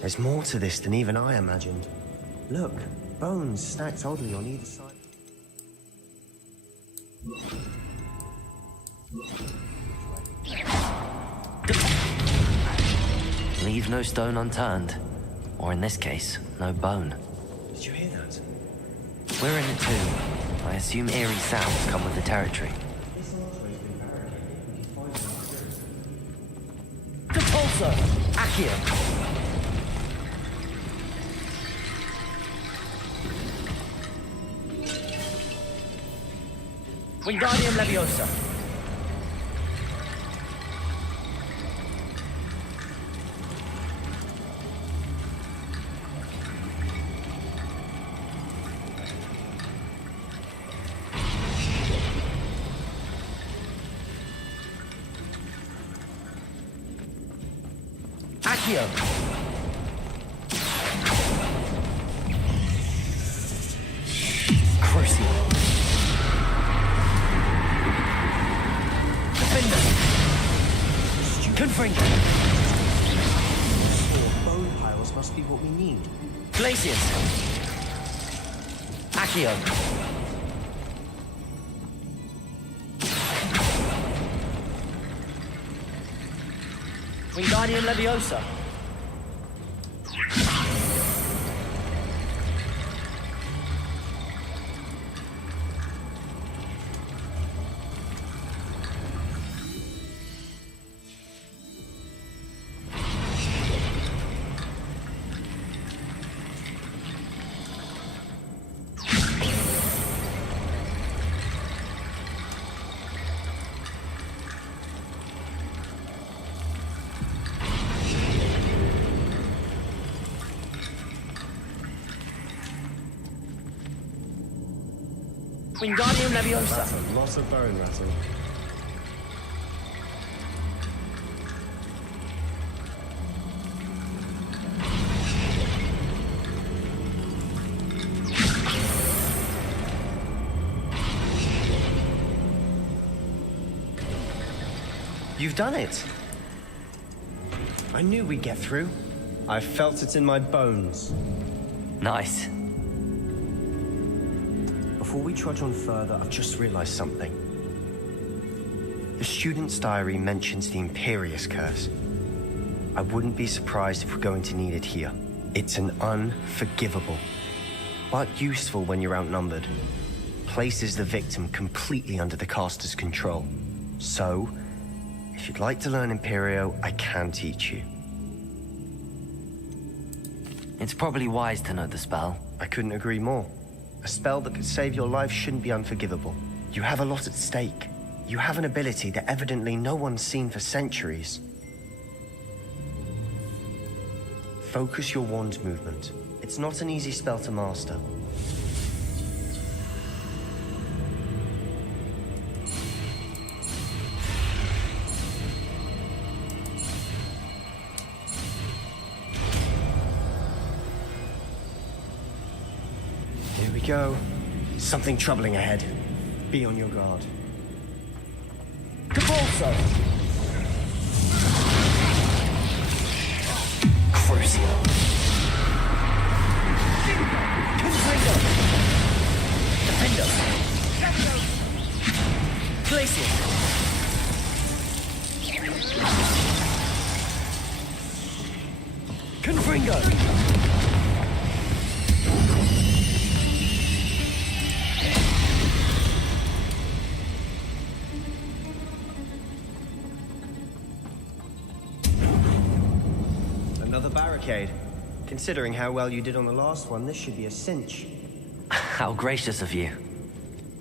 There's more to this than even I imagined. Look, bones stacked oddly on either side. Leave no stone unturned. Or in this case, no bone. Did you hear that? We're in a tomb. I assume eerie sounds come with the territory. Repulsor! Accio! Wingardium Leviosa! Accio! Crucio! Defender! Confringo! Bone piles must be what we need. Glacius! Accio! Wingardium Leviosa! Wingardium Leviosa! That's a lot of bone rattle. You've done it! I knew we'd get through. I felt it in my bones. Nice. Before we trudge on further, I've just realized something. The student's diary mentions the Imperious Curse. I wouldn't be surprised if we're going to need it here. It's an unforgivable, but useful when you're outnumbered. Places the victim completely under the caster's control. So, if you'd like to learn Imperio, I can teach you. It's probably wise to know the spell. I couldn't agree more. A spell that could save your life shouldn't be unforgivable. You have a lot at stake. You have an ability that evidently no one's seen for centuries. Focus your wand movement. It's not an easy spell to master. Here we go. Something troubling ahead. Be on your guard. Repulsor! Crucio! Confringo! Defender! Glacius! Confringo! Another barricade. Considering how well you did on the last one, this should be a cinch. How gracious of you.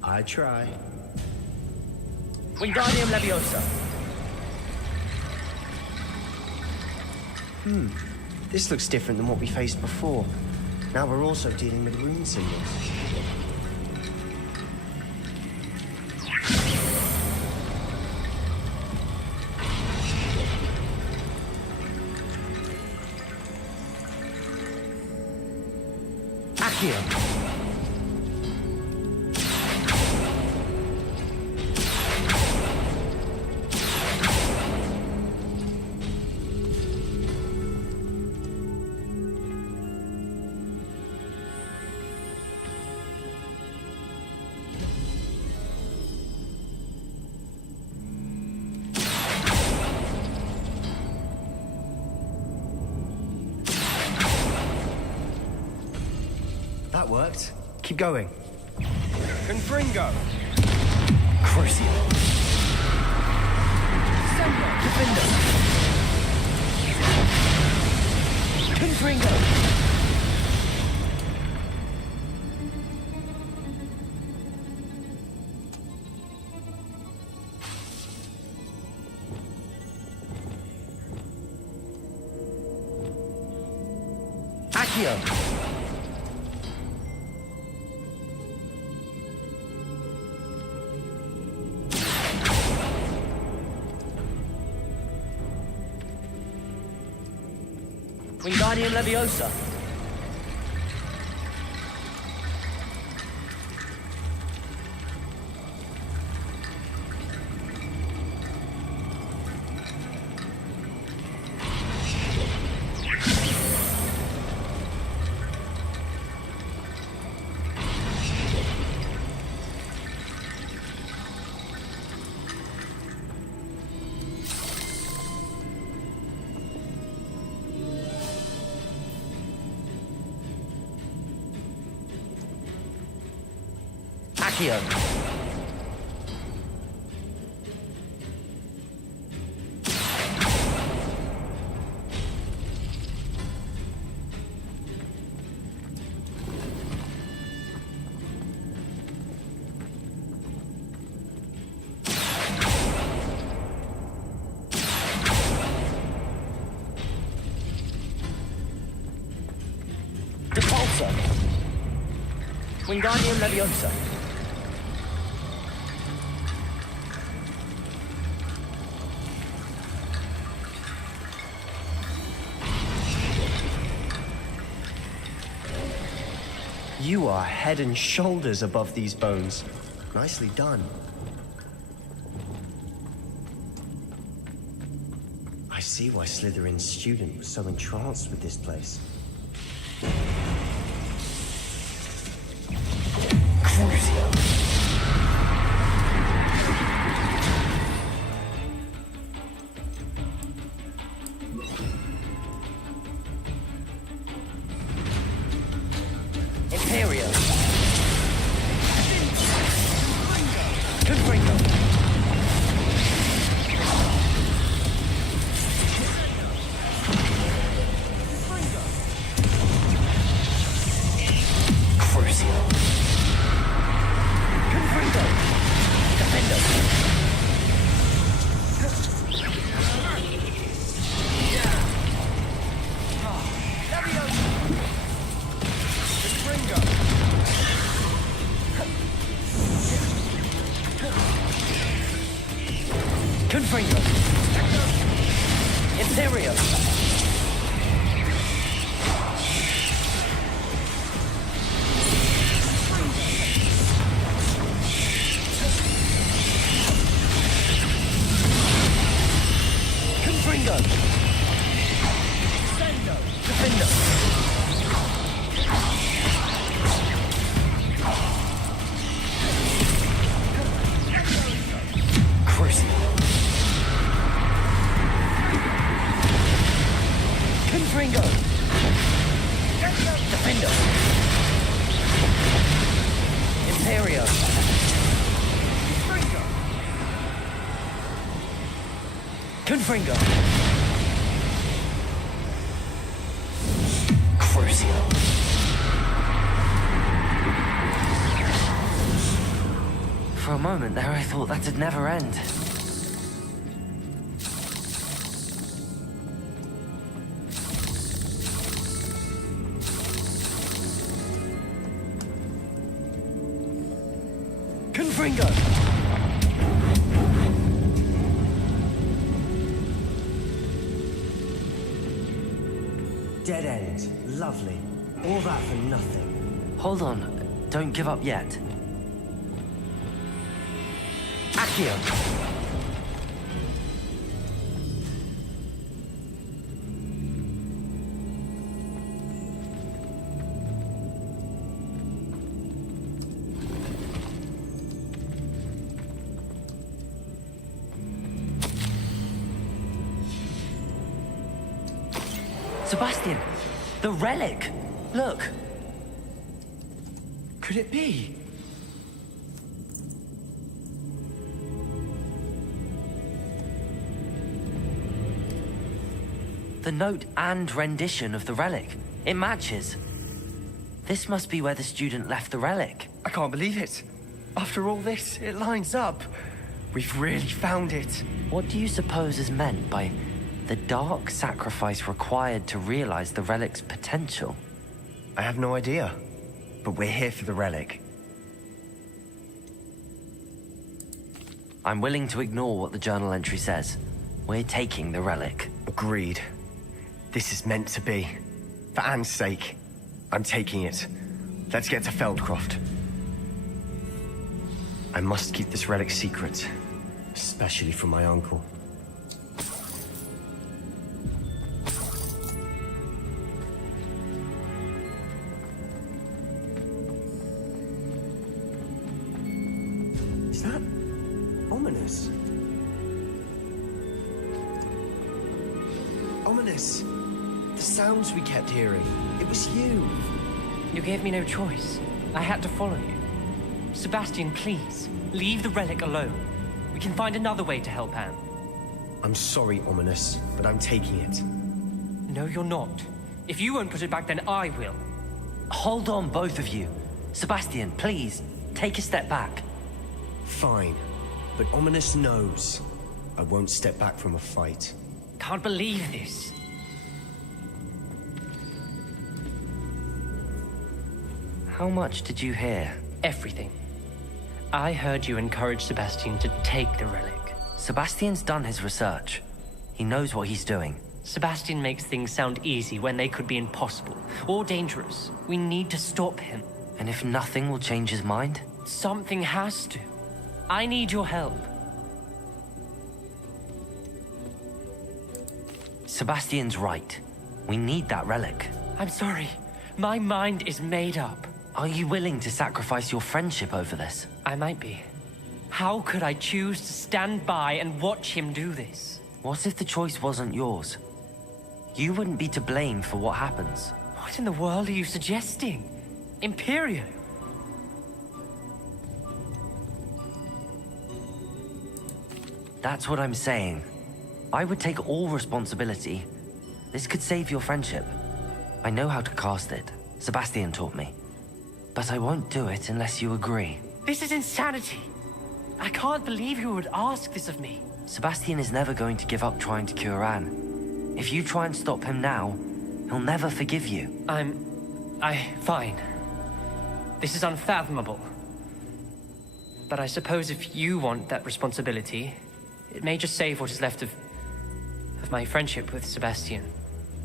I try. Wingardium Leviosa! This looks different than what we faced before. Now we're also dealing with rune symbols. Accio! That worked. Keep going. Confringo! Crucio! Defender! Confringo! Accio! Wingardium Leviosa. Accio. Repulsor. Wingardium Leviosa. You are head and shoulders above these bones. Nicely done. I see why Slytherin's student was so entranced with this place. Crucio. Confringo. Imperio. Confringo. Defender. Confringo! Defender! Imperio! Confringo! Crucio! For a moment there, I thought that'd never end. Confringo! Dead end. Lovely. All that for nothing. Hold on. Don't give up yet. Accio! Sebastian! The relic! Look! Could it be? The note and rendition of the relic. It matches. This must be where the student left the relic. I can't believe it. After all this, it lines up. We've really found it. What do you suppose is meant by the dark sacrifice required to realize the relic's potential? I have no idea, but we're here for the relic. I'm willing to ignore what the journal entry says. We're taking the relic. Agreed. This is meant to be. For Anne's sake, I'm taking it. Let's get to Feldcroft. I must keep this relic secret, especially from my uncle. Is that ominous? Ominous. The sounds we kept hearing. It was you. You gave me no choice. I had to follow you. Sebastian, please, leave the relic alone. We can find another way to help Anne. I'm sorry, Ominous, but I'm taking it. No, you're not. If you won't put it back, then I will. Hold on, both of you. Sebastian, please, take a step back. Fine, but Ominous knows I won't step back from a fight. Can't believe this. How much did you hear? Everything. I heard you encourage Sebastian to take the relic. Sebastian's done his research. He knows what he's doing. Sebastian makes things sound easy when they could be impossible or dangerous. We need to stop him. And if nothing will change his mind? Something has to. I need your help. Sebastian's right. We need that relic. I'm sorry. My mind is made up. Are you willing to sacrifice your friendship over this? I might be. How could I choose to stand by and watch him do this? What if the choice wasn't yours? You wouldn't be to blame for what happens. What in the world are you suggesting? Imperio? That's what I'm saying. I would take all responsibility. This could save your friendship. I know how to cast it. Sebastian taught me. But I won't do it unless you agree. This is insanity. I can't believe you would ask this of me. Sebastian is never going to give up trying to cure Anne. If you try and stop him now, he'll never forgive you. Fine. This is unfathomable. But I suppose if you want that responsibility, it may just save what is left of my friendship with Sebastian.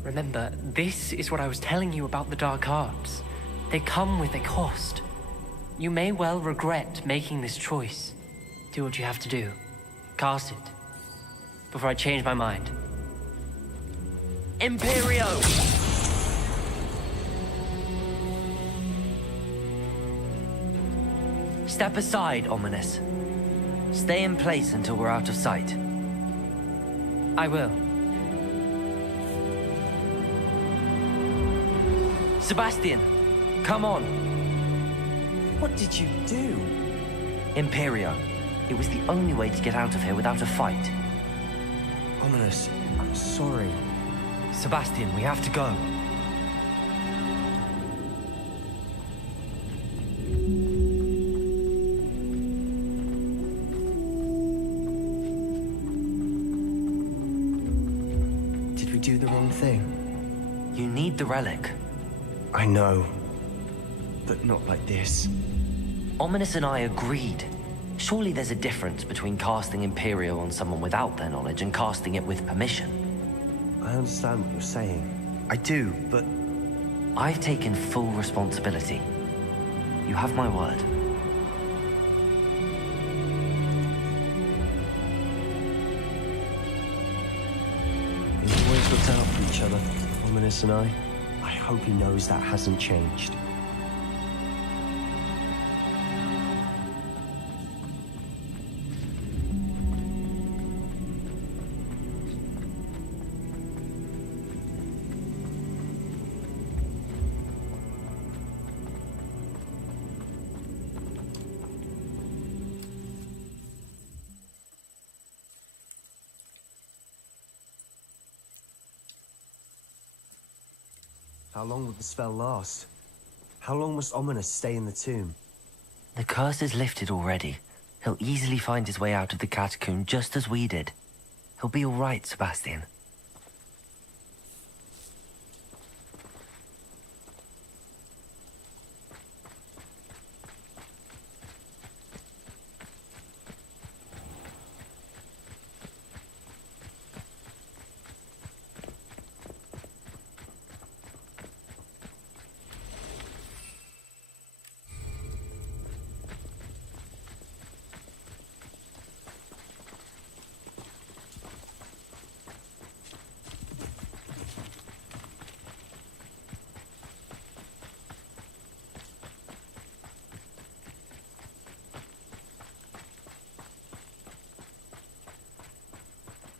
Remember, this is what I was telling you about the dark arts. They come with a cost. You may well regret making this choice. Do what you have to do. Cast it. Before I change my mind. Imperio! Step aside, Ominous. Stay in place until we're out of sight. I will. Sebastian, come on. What did you do? Imperio. It was the only way to get out of here without a fight. Ominous, I'm sorry. Sebastian, we have to go. Did we do the wrong thing? You need the relic. I know, but not like this. Ominous and I agreed. Surely there's a difference between casting Imperio on someone without their knowledge and casting it with permission. I understand what you're saying. I do, but... I've taken full responsibility. You have my word. We've always looked out for each other, Ominous and I. I hope he knows that hasn't changed. How long would the spell last? How long must Ominous stay in the tomb? The curse is lifted already. He'll easily find his way out of the catacomb just as we did. He'll be all right, Sebastian.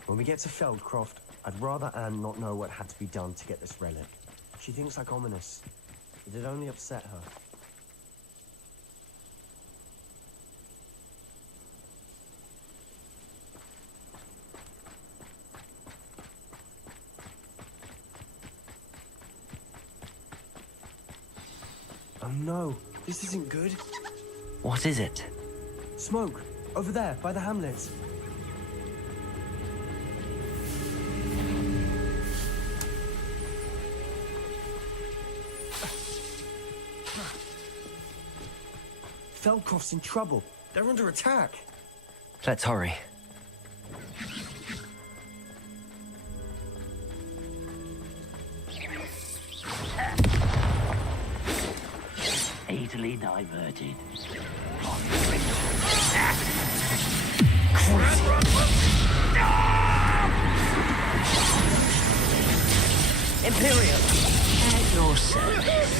When we get to Feldcroft, I'd rather Anne not know what had to be done to get this relic. She thinks like Ominous. It'd only upset her. Oh no, this isn't good. What is it? Smoke, over there, by the hamlets. Feldcroft's in trouble. They're under attack. Let's hurry. Easily diverted. Imperium, at your service.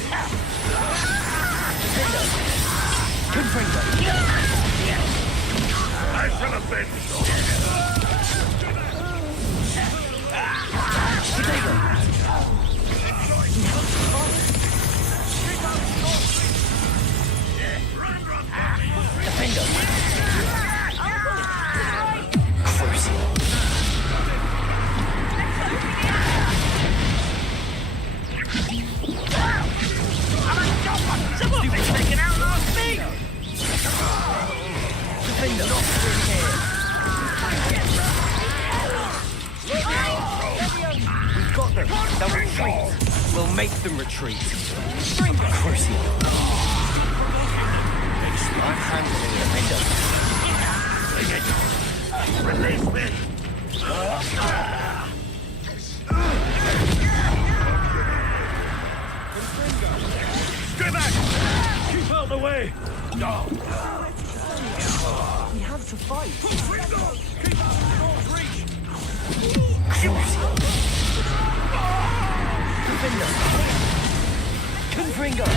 I shall avenge you. Someone's taken out last week! We've got them. They'll retreat. We'll make them retreat. Of course you will. I'm handling it. Release me! Stay back! Keep out the way! No! We have to fight. Keep out of Lord's reach! Confringo!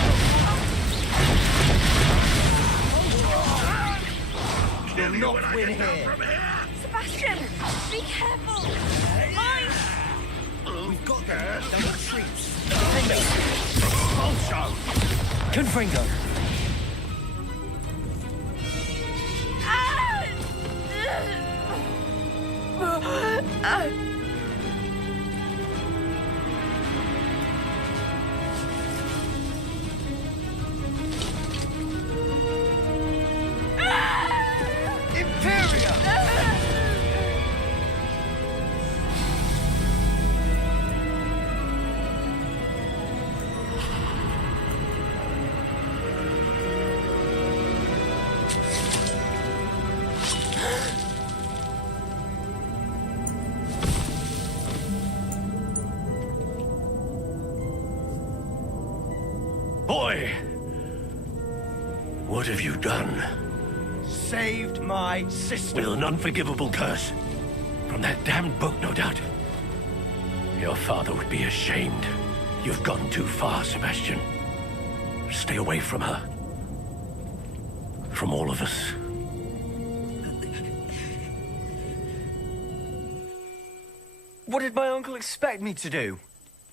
You'll not win here. Sebastian, be careful. Mine. We've got them. They'll retreat. Confringo! Boy! What have you done? Saved my sister. With an unforgivable curse. From that damned book, no doubt. Your father would be ashamed. You've gone too far, Sebastian. Stay away from her. From all of us. What did my uncle expect me to do?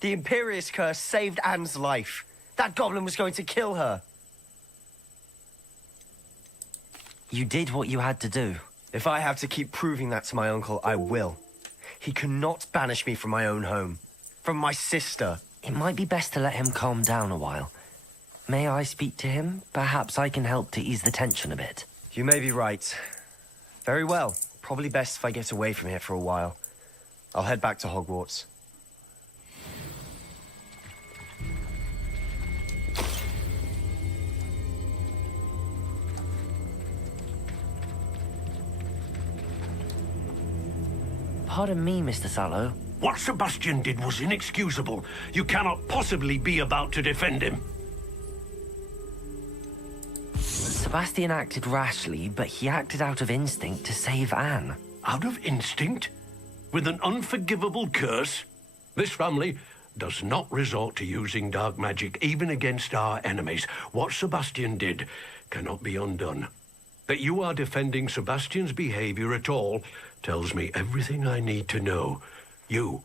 The Imperious curse saved Anne's life. That goblin was going to kill her. You did what you had to do. If I have to keep proving that to my uncle, I will. He cannot banish me from my own home. From my sister. It might be best to let him calm down a while. May I speak to him? Perhaps I can help to ease the tension a bit. You may be right. Very well. Probably best if I get away from here for a while. I'll head back to Hogwarts. Pardon me, Mr. Sallow. What Sebastian did was inexcusable. You cannot possibly be about to defend him. Sebastian acted rashly, but he acted out of instinct to save Anne. Out of instinct? With an unforgivable curse? This family does not resort to using dark magic, even against our enemies. What Sebastian did cannot be undone. That you are defending Sebastian's behavior at all tells me everything I need to know. You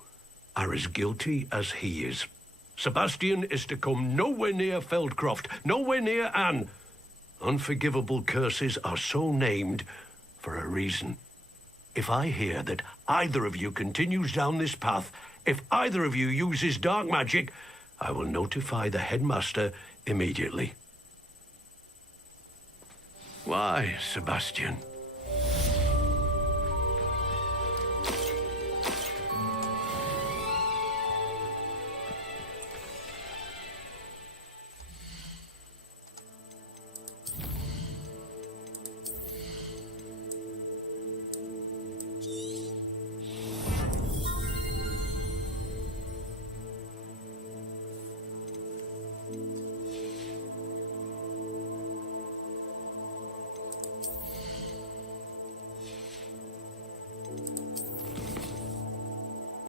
are as guilty as he is. Sebastian is to come nowhere near Feldcroft, nowhere near Anne. Unforgivable curses are so named for a reason. If I hear that either of you continues down this path, if either of you uses dark magic, I will notify the headmaster immediately. Why, Sebastian?